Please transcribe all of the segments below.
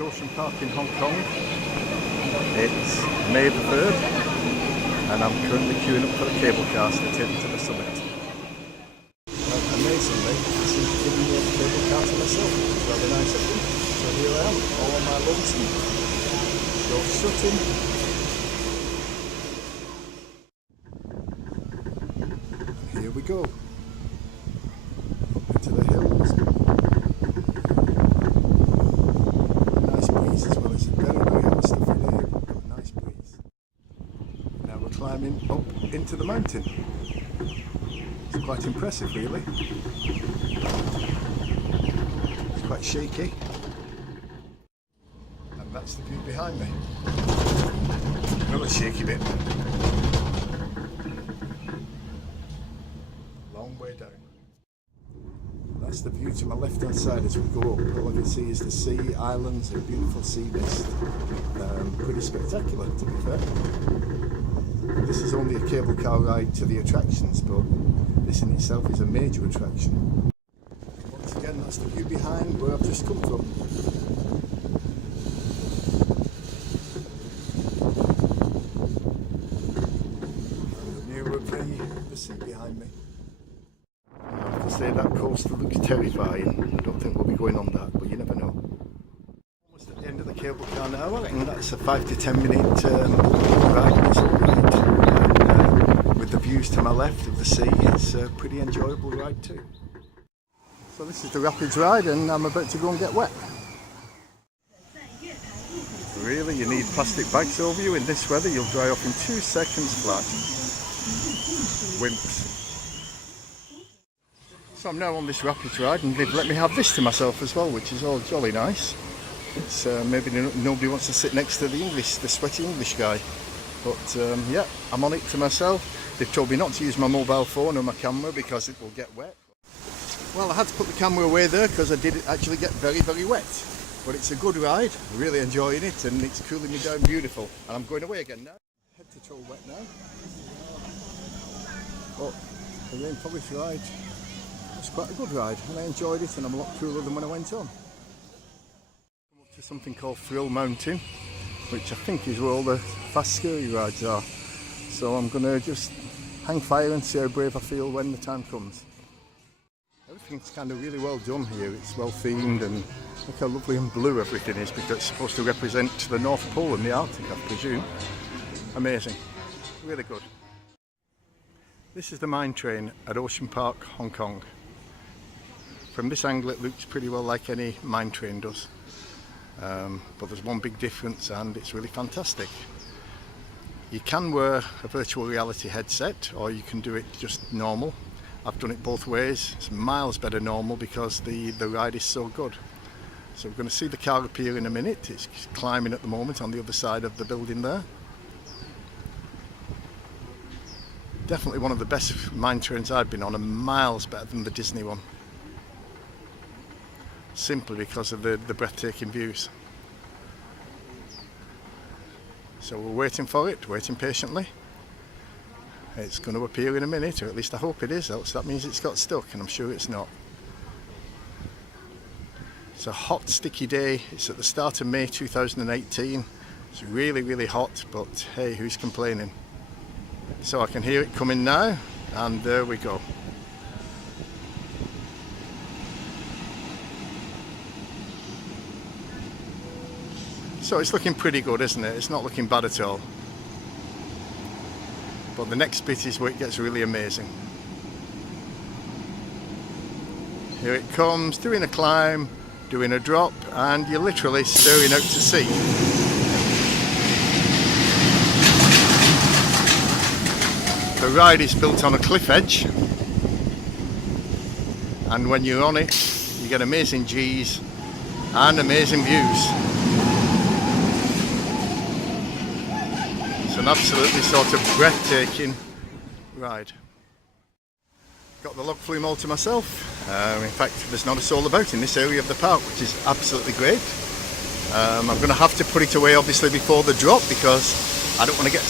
at Ocean Park in Hong Kong. It's May the 3rd and I'm currently queuing up for the cable cars to take me to the summit. Amazingly, I seem to give me a cable car to myself, which is rather nice of them. So here I am, all on my lonesome. Door shutting. And here we go. Into the hills. Nice breeze as well. It's a very, very hot stuffy day, but got a nice breeze. Now we're climbing up into the mountain. It's quite impressive, really. It's quite shaky. And that's the view behind me. Another shaky bit. Long way down. That's the view to my left hand side as we go up. All I can see is the sea, islands, a beautiful sea mist. Pretty spectacular, to be fair. This is only a cable car ride to the attractions, but this in itself is a major attraction. Once again, that's the view behind where I've just come from. And the view of the sea behind me. I have to say that coaster looks terrifying. I don't think we'll be going on that, but you never know. Almost at the end of the cable car now. I reckon that's a 5 to 10 minute ride. It's all right. With the views to my left of the sea, it's a pretty enjoyable ride too. So this is the Rapids ride and I'm about to go and get wet. Really, you need plastic bags over you in this weather? You'll dry off in 2 seconds flat. Wimps. So I'm now on this Rapids ride and they've let me have this to myself as well, which is all jolly nice. It's maybe nobody wants to sit next to the sweaty English guy. But yeah, I'm on it to myself. They've told me not to use my mobile phone or my camera because it will get wet. Well, I had to put the camera away there because I did actually get very, very wet. But it's a good ride, really enjoying it, and it's cooling me down beautiful. And I'm going away again now. Head to toe wet now. But the rain polish ride was quite a good ride, and I enjoyed it, and I'm a lot cooler than when I went on. I'm up to something called Thrill Mountain, which I think is where all the fast scary rides are. So I'm going to just hang fire and see how brave I feel when the time comes. Everything's kind of really well done here. It's well themed and look how lovely and blue everything is because it's supposed to represent the North Pole and the Arctic, I presume. Amazing. Really good. This is the mine train at Ocean Park, Hong Kong. From this angle it looks pretty well like any mine train does. But there's one big difference and it's really fantastic. You can wear a virtual reality headset or you can do it just normal. I've done it both ways. It's miles better normal because the ride is so good. So we're going to see the car appear in a minute. It's climbing at the moment on the other side of the building there. Definitely one of the best mine trains I've been on and miles better than the Disney one. Simply because of the breathtaking views. So we're waiting for it, waiting patiently. It's going to appear in a minute, or at least I hope it is, else that means it's got stuck, and I'm sure it's not. It's a hot, sticky day. It's at the start of May 2018. It's really, really hot, but hey, who's complaining? So I can hear it coming now, and there we go. So it's looking pretty good, isn't it? It's not looking bad at all. But the next bit is where it gets really amazing. Here it comes, doing a climb, doing a drop, and you're literally staring out to sea. The ride is built on a cliff edge, and when you're on it, you get amazing G's and amazing views. An absolutely sort of breathtaking ride. Got the log flume all to myself. In fact, there's not a soul about in this area of the park, which is absolutely great. I'm going to have to put it away obviously before the drop because I don't want to get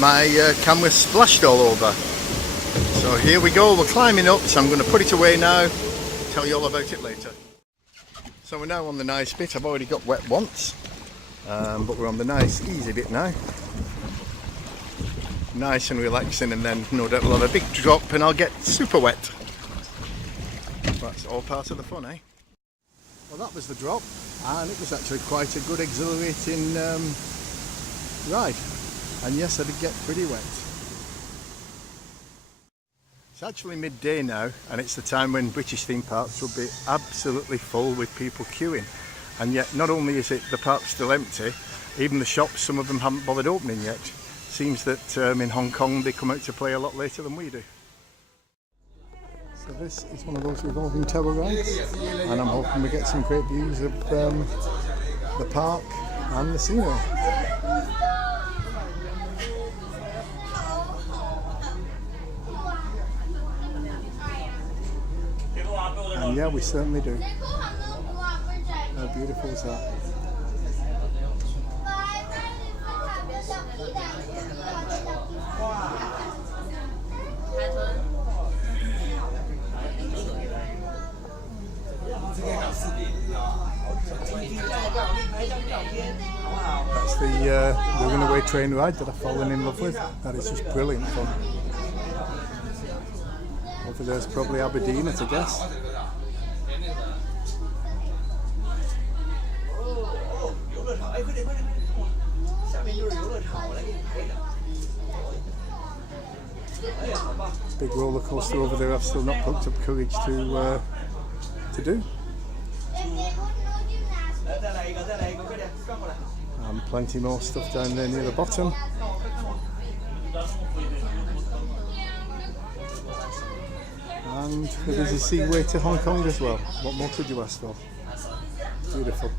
my camera splashed all over. So here we go, we're climbing up, so I'm going to put it away now, tell you all about it later. So we're now on the nice bit. I've already got wet once, but we're on the nice easy bit now. Nice and relaxing, and then no doubt we'll have a big drop and I'll get super wet. That's all part of the fun, eh? Well, that was the drop, and it was actually quite a good exhilarating ride. And yes, I did get pretty wet. It's actually midday now, and it's the time when British theme parks will be absolutely full with people queuing. And yet, not only is it the park still empty, even the shops, some of them haven't bothered opening yet. Seems that in Hong Kong they come out to play a lot later than we do. So this is one of those revolving tower rides, and I'm hoping we get some great views of the park and the scenery. And yeah, we certainly do. How beautiful is that? That's the Runaway Train ride that I've fallen in love with. That is just brilliant fun. Over there's probably Aberdeen at a guess. Big roller coaster over there I've still not plucked up courage to do. And plenty more stuff down there near the bottom. And there is a seaway to Hong Kong as well. What more could you ask for? Beautiful.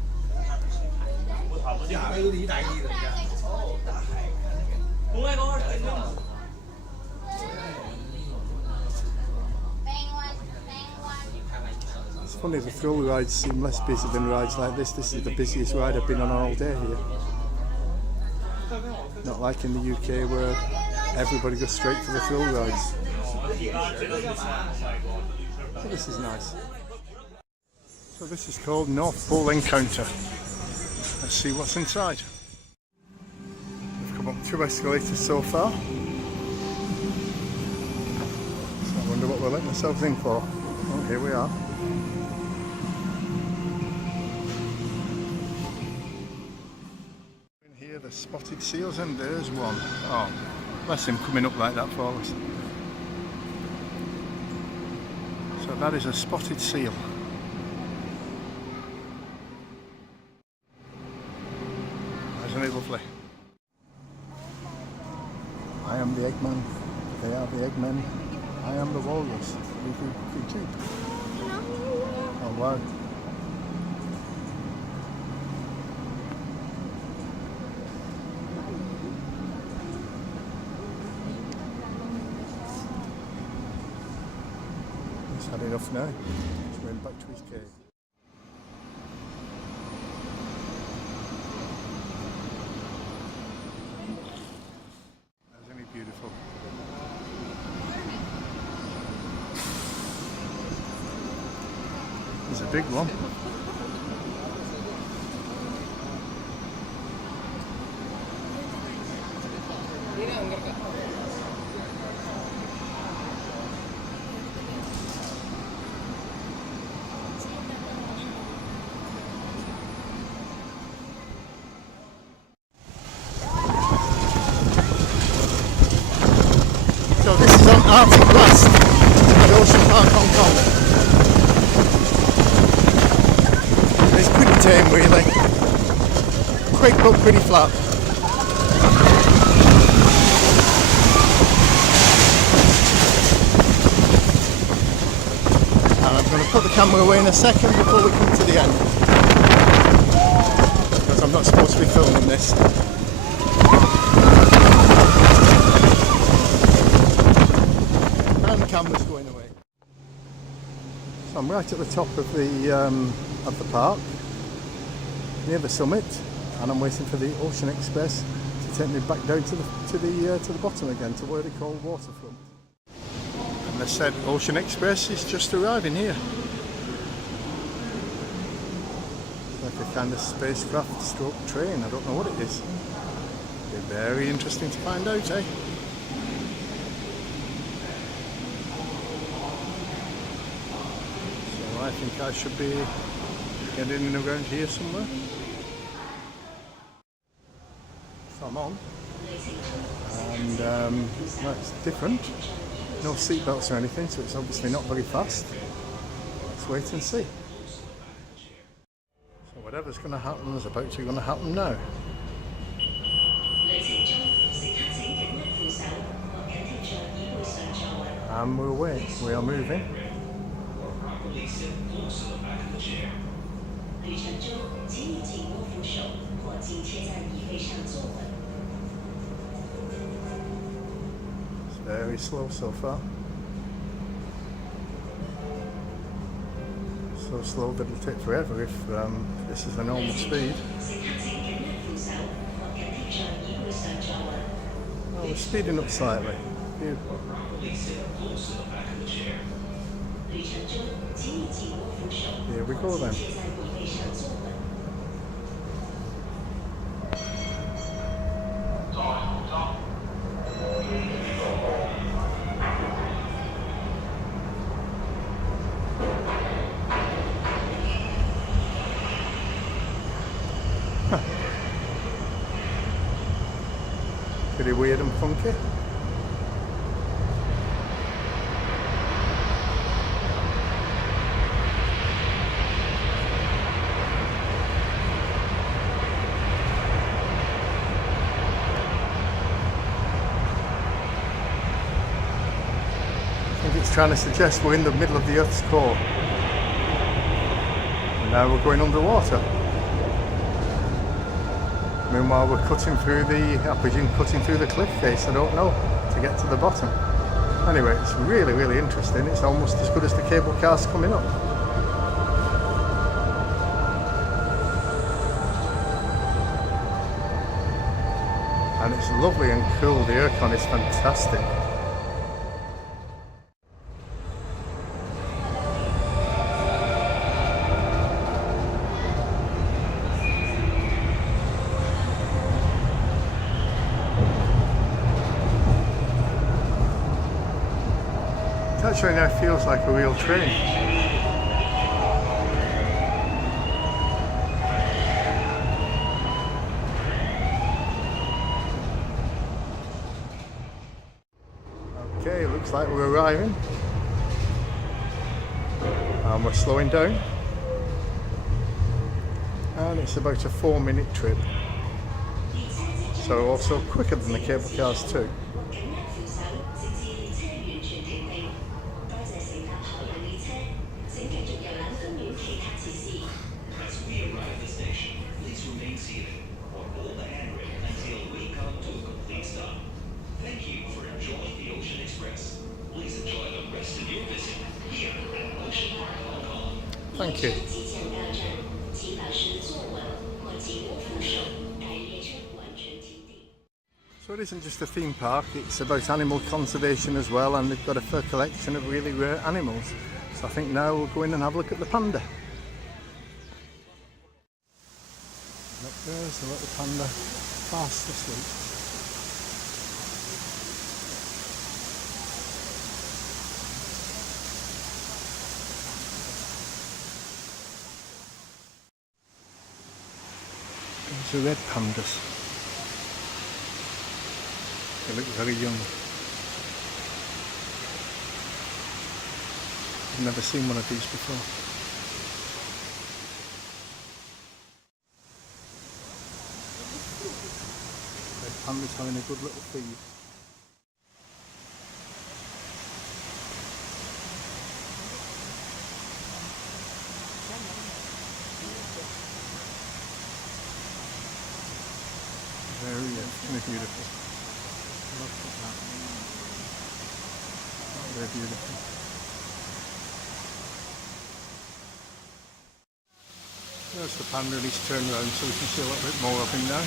It's funny, the thrill rides seem less busy than rides like this. This is the busiest ride I've been on all day here. Not like in the UK where everybody goes straight for the thrill rides. So this is nice. So this is called North Pole Encounter. Let's see what's inside. We've come up 2 escalators so far. So I wonder what we're letting ourselves in for. Oh, here we are. In here, the spotted seals, and there's one. Oh, bless him coming up like that for us. So that is a spotted seal. Isn't it lovely? I am the Eggman, they are the Eggmen, I am the Walrus. Cheap. Oh wow. He's had enough now. He's going back to his cave. Beautiful. There's a big one. So this is on Arctic Blast at Ocean Park, Hong Kong. It's pretty tame really. Quick but pretty flat. And I'm going to put the camera away in a second before we come to the end. Because I'm not supposed to be filming this. Camera's going away. So I'm right at the top of the park, near the summit, and I'm waiting for the Ocean Express to take me back down to the bottom again, to where they call Waterfront. And they said Ocean Express is just arriving here. like a kind of spacecraft stroke train. I don't know what it is. Be very interesting to find out, eh? So I think I should be getting in around here somewhere. So I'm on, and that's different. No seatbelts or anything, so it's obviously not very fast. Let's wait and see. So whatever's going to happen is about to going to happen now. And we're away. We are moving. It's very slow so far. So slow that it'll take forever if this is the normal speed. Oh, we're speeding up slightly. Beautiful. Here we go then. Pretty weird and funky. I think it's trying to suggest we're in the middle of the Earth's core. And now we're going underwater. Meanwhile, we're cutting through I presume cutting through the cliff face, I don't know, to get to the bottom. Anyway, it's really, really interesting. It's almost as good as the cable cars coming up. And it's lovely and cool. The aircon is fantastic. It actually now feels like a real train. Okay, looks like we're arriving. And we're slowing down. And it's about a 4-minute trip. So also quicker than the cable cars too. Thank you. So it isn't just a theme park, it's about animal conservation as well, and they've got a fair collection of really rare animals. So I think now we'll go in and have a look at the panda. Look, there's a little panda fast asleep. These are red pandas. They look very young. I've never seen one of these before. Red pandas having a good little feed. Very beautiful. Look at that. Oh, very beautiful. There's the panda, and he's turned around so we can see a little bit more of him now.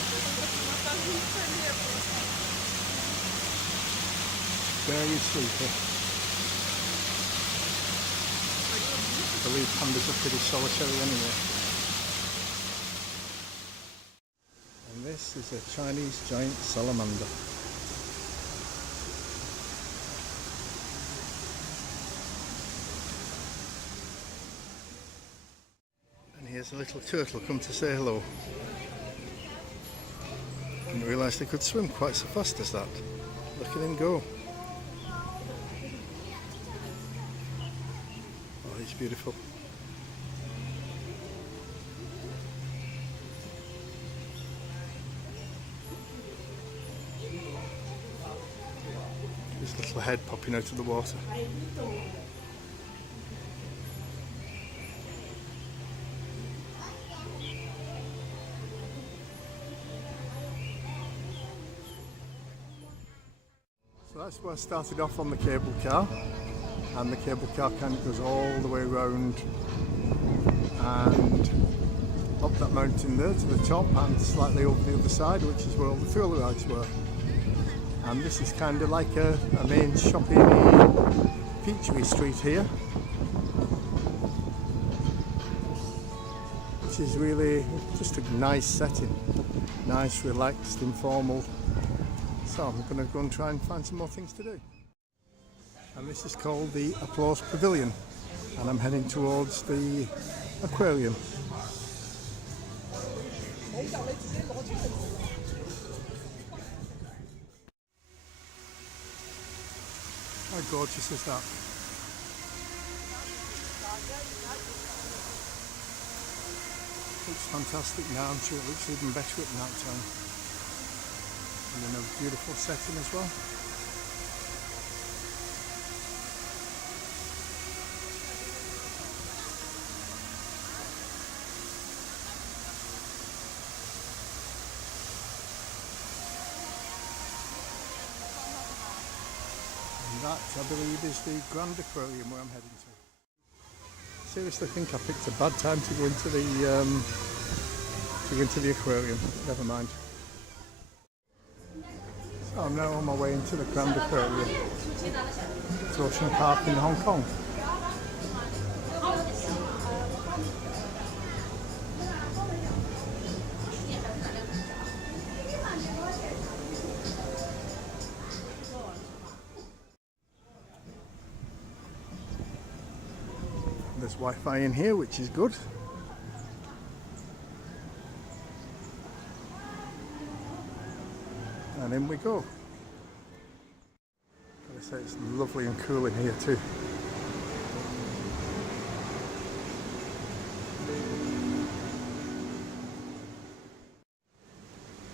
Very sleepy. I believe pandas are pretty solitary anyway. This is a Chinese giant salamander. And here's a little turtle come to say hello. Didn't realise they could swim quite so fast as that. Look at him go. Oh, he's beautiful. His little head popping out of the water. So that's where I started off on the cable car, and the cable car kind of goes all the way around and up that mountain there to the top and slightly over the other side, which is where all the thrill rides were. And this is kind of like a main shopping featurey street here, which is really just a nice setting, nice, relaxed, informal. So I'm going to go and try and find some more things to do. And this is called the Applause Pavilion, and I'm heading towards the aquarium. How gorgeous is that? Looks fantastic now. I'm sure it looks even better at night time. And in a beautiful setting as well. And that, I believe, is the Grand Aquarium where I'm heading to. Seriously, I think I picked a bad time to go into the aquarium. Never mind. So I'm now on my way into the Grand Aquarium. It's Ocean Park in Hong Kong. There's Wi-Fi in here, which is good. And in we go. Gotta say, it's lovely and cool in here too.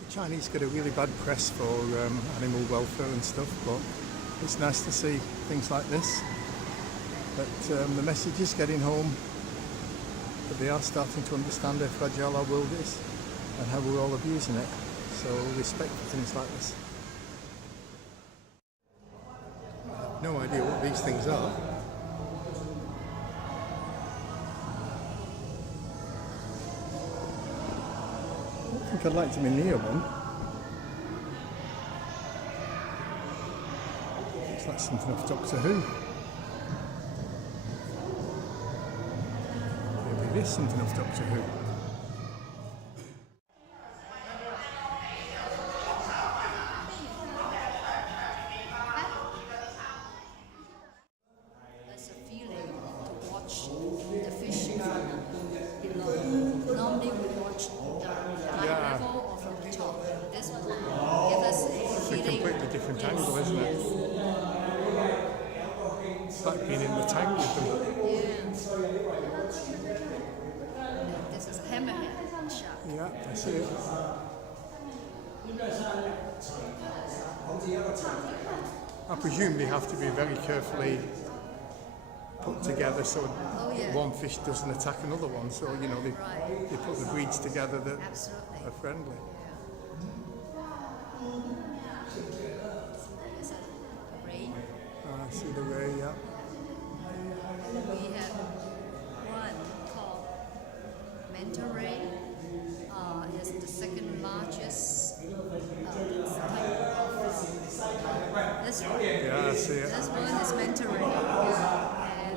The Chinese get a really bad press for animal welfare and stuff, but it's nice to see things like this. But the message is getting home that they are starting to understand how fragile our world is and how we're all abusing it. So respect for things like this. I have no idea what these things are. I don't think I'd like to be near one. Looks like something off Doctor Who. Maybe it is something off Doctor Who. Different angle, isn't it? It's like being in the tank with them. Yeah. This is hammerhead shark. Yeah, I see it. I presume they have to be very carefully put together so one fish doesn't attack another one. So, you know, they put the breeds together that are friendly. I see the ray, yeah. We have one called manta ray. It's the second largest type of this one. Yeah, I see it. This one is manta ray. And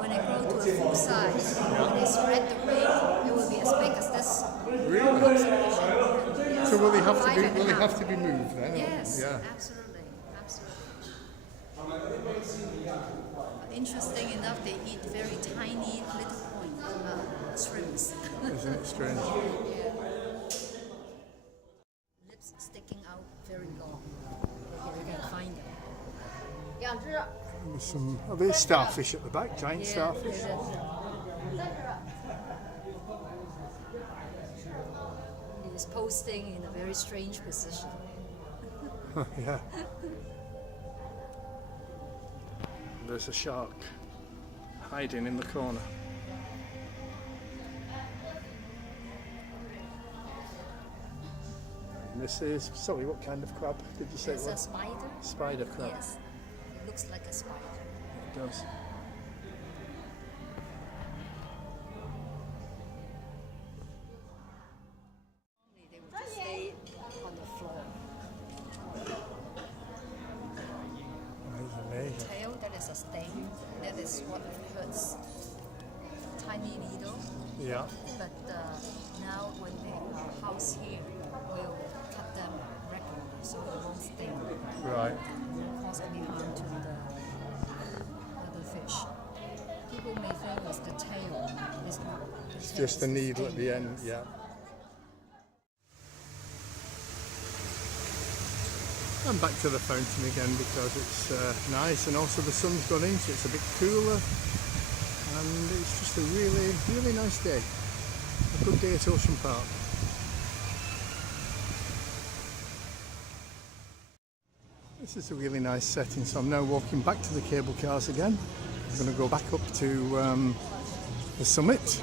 when they grow to a full size, when they spread the ray, it will be as big as this. Really? So will they have to five be? and a Will they half. have to be moved then? Yes, Yeah. absolutely, absolutely. But interesting enough, they eat very tiny little shrimps. Isn't it strange? Yeah. Lips sticking out very long. Here you can find them. There's some. Are there starfish at the back? Giant Yeah, starfish. it is. He is posting in a very strange position. Yeah. There's a shark hiding in the corner. And this is, sorry, what kind of crab did you say It's it a was? spider. Spider crab. Yes, it looks like a spider. It does. They would just stay on the floor. That is amazing. Tail, that is a sting. That is what hurts. Tiny needle. Yeah. But now when they are housed here, we'll cut them regularly so it won't sting. Right. Cause any harm to the other fish. People may think it's the tail. It's not. It's just the needle at the end, yeah. I'm back to the fountain again because it's nice and also the sun's gone in, so it's a bit cooler. And it's just a really, really nice day. A good day at Ocean Park. This is a really nice setting, so I'm now walking back to the cable cars again. I'm going to go back up to the summit.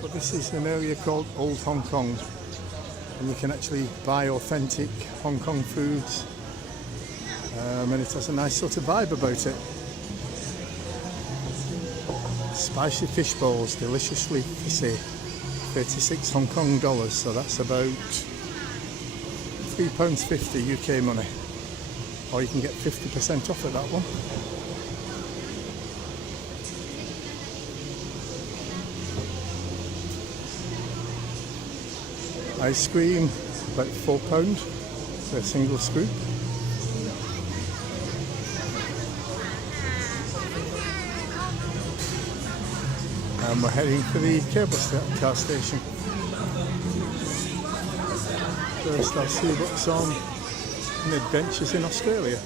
But this is an area called Old Hong Kong. And you can actually buy authentic Hong Kong foods. And it has a nice sort of vibe about it. Spicy fish balls, deliciously fishy, 36 Hong Kong dollars, so that's about £3.50 UK money. Or you can get 50% off at that one. Ice cream, about £4 for a single scoop. And we're heading for the cable car station. First I'll see what's on in Adventures in Australia.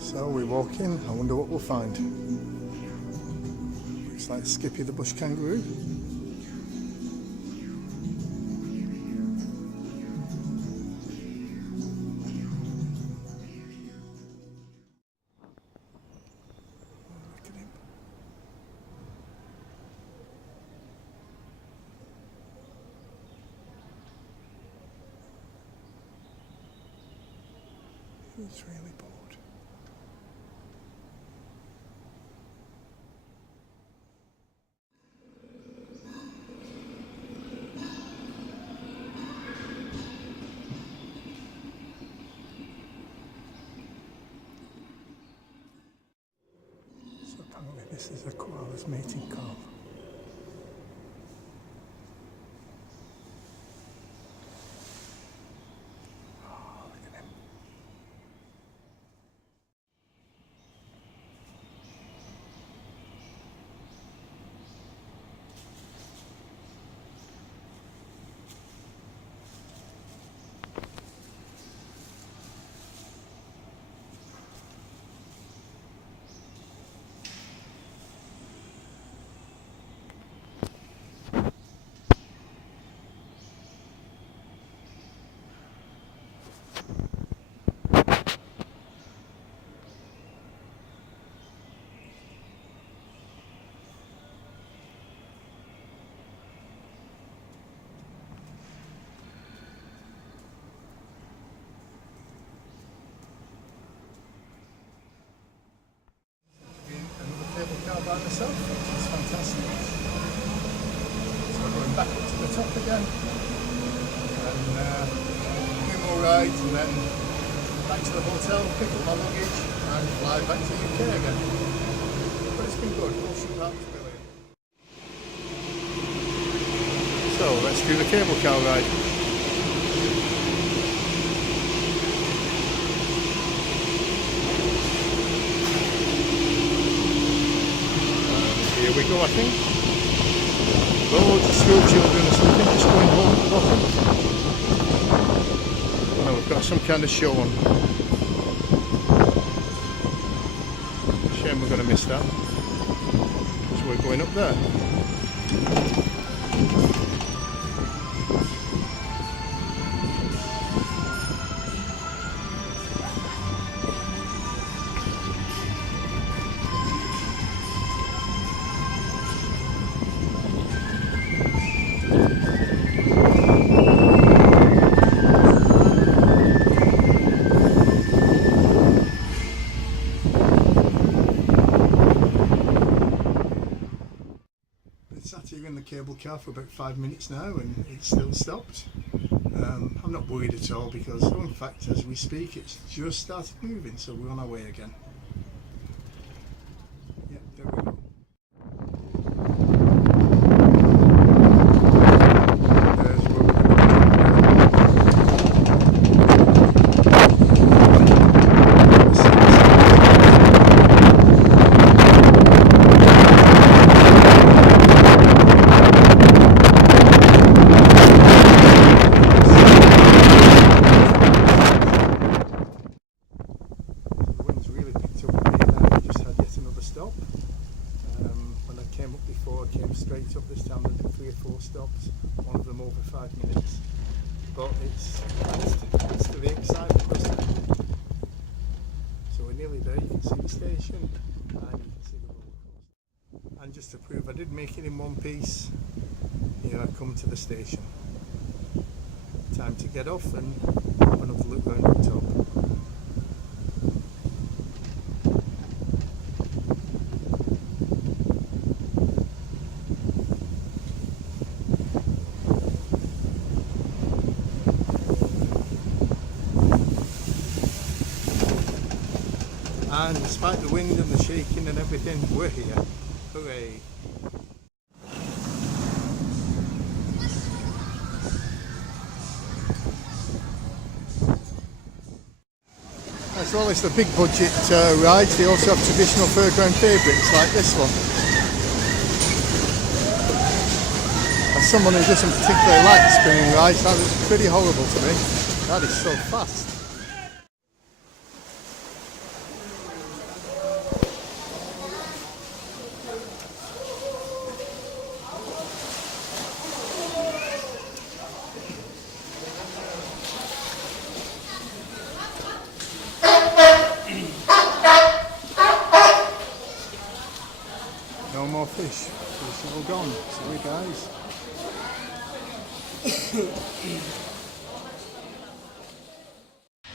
So we walk in, I wonder what we'll find. Looks like Skippy the bush kangaroo. Look at him. He's really bored. So apparently this is a koala's mating call. Oh, look at him. ride and then back to the hotel, pick up my luggage and fly back to the UK again. But it's been good. Ocean Park's brilliant. So let's do the cable car ride. Here we go, I think. Loads of school children or something just going home at the bottom. Oh, we've got some kind of show on. Shame we're going to miss that. So we're going up there. Sat here in the cable car for about 5 minutes now and it's still stopped. I'm not worried at all because in fact as we speak it's just started moving, so we're on our way again. Yep, there we go. There's where we're going straight up this time. I did 3 or 4 stops, one of them over 5 minutes, but it's to the excitement, isn't it? So we're nearly there. You can see the station and you can see the roller coaster. And just to prove I did make it in one piece, here I come to the station. Time to get off and have another look round up top. And despite the wind and the shaking and everything, we're here. Hooray! As well as the big budget rides, they also have traditional fairground favourites like this one. As someone who doesn't particularly like spinning rides, that is pretty horrible to me. That is so fast. No more fish. Fish are all gone. Sorry guys.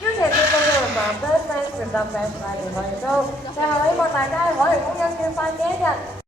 邀請觀眾嘅男 First Night 食到病快嚟我哋租，最後希望大家喺海洋公園愉快嘅一日。